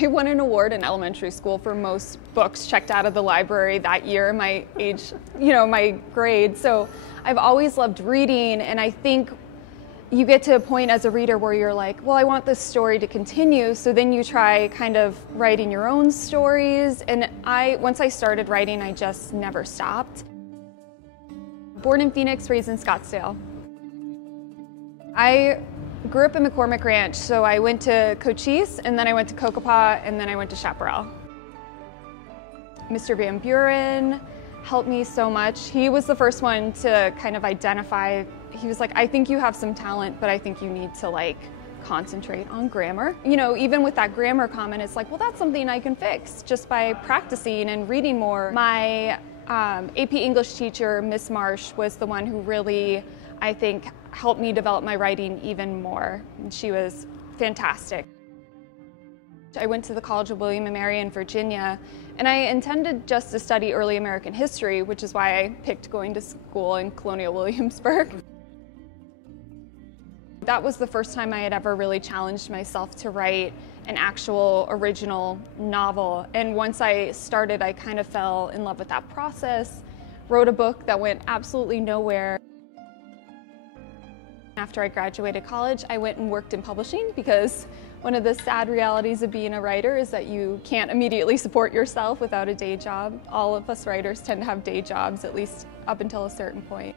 I won an award in elementary school for most books checked out of the library that year, my age, my grade. So I've always loved reading, and I think you get to a point as a reader where you're like, well, I want this story to continue. So then you try kind of writing your own stories. And once I started writing, I just never stopped. Born in Phoenix, raised in Scottsdale. I grew up in McCormick Ranch, so I went to Cochise, and then I went to Cocopah, and then I went to Chaparral. Mr. Van Buren helped me so much. He was the first one to kind of identify. He was like, I think you have some talent, but I think you need to concentrate on grammar. Even with that grammar comment, it's like, well, that's something I can fix just by practicing and reading more. My AP English teacher, Miss Marsh, was the one who really, I think, helped me develop my writing even more. She was fantastic. I went to the College of William & Mary in Virginia, and I intended just to study early American history, which is why I picked going to school in Colonial Williamsburg. That was the first time I had ever really challenged myself to write an actual original novel. And once I started, I kind of fell in love with that process, wrote a book that went absolutely nowhere. After I graduated college, I went and worked in publishing, because one of the sad realities of being a writer is that you can't immediately support yourself without a day job. All of us writers tend to have day jobs, at least up until a certain point.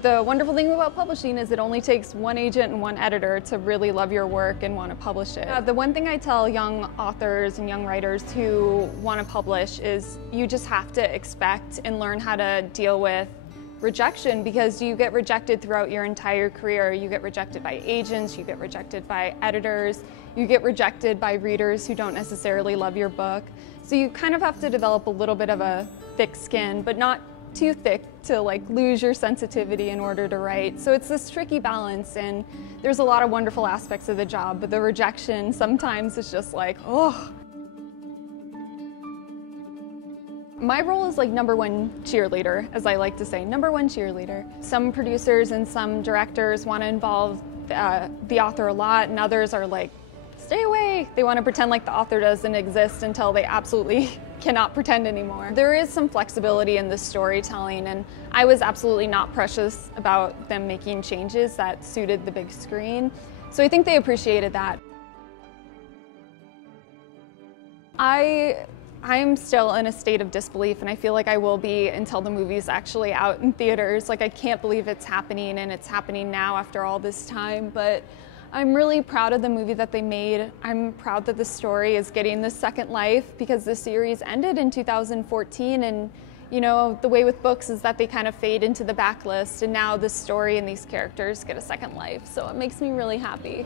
The wonderful thing about publishing is it only takes one agent and one editor to really love your work and want to publish it. The one thing I tell young authors and young writers who want to publish is you just have to expect and learn how to deal with rejection, because you get rejected throughout your entire career. You get rejected by agents, you get rejected by editors, you get rejected by readers who don't necessarily love your book. So you kind of have to develop a little bit of a thick skin, but not too thick to lose your sensitivity in order to write. So it's this tricky balance, and there's a lot of wonderful aspects of the job, but the rejection sometimes is just like, oh. My role is number one cheerleader, as I like to say, number one cheerleader. Some producers and some directors want to involve the author a lot, and others are like, stay away. They want to pretend like the author doesn't exist until they absolutely cannot pretend anymore. There is some flexibility in the storytelling, and I was absolutely not precious about them making changes that suited the big screen. So I think they appreciated that. I'm still in a state of disbelief, and I feel like I will be until the movie's actually out in theaters. I can't believe it's happening, and it's happening now after all this time, but I'm really proud of the movie that they made. I'm proud that the story is getting this second life, because the series ended in 2014, and the way with books is that they kind of fade into the backlist, and now this story and these characters get a second life, so it makes me really happy.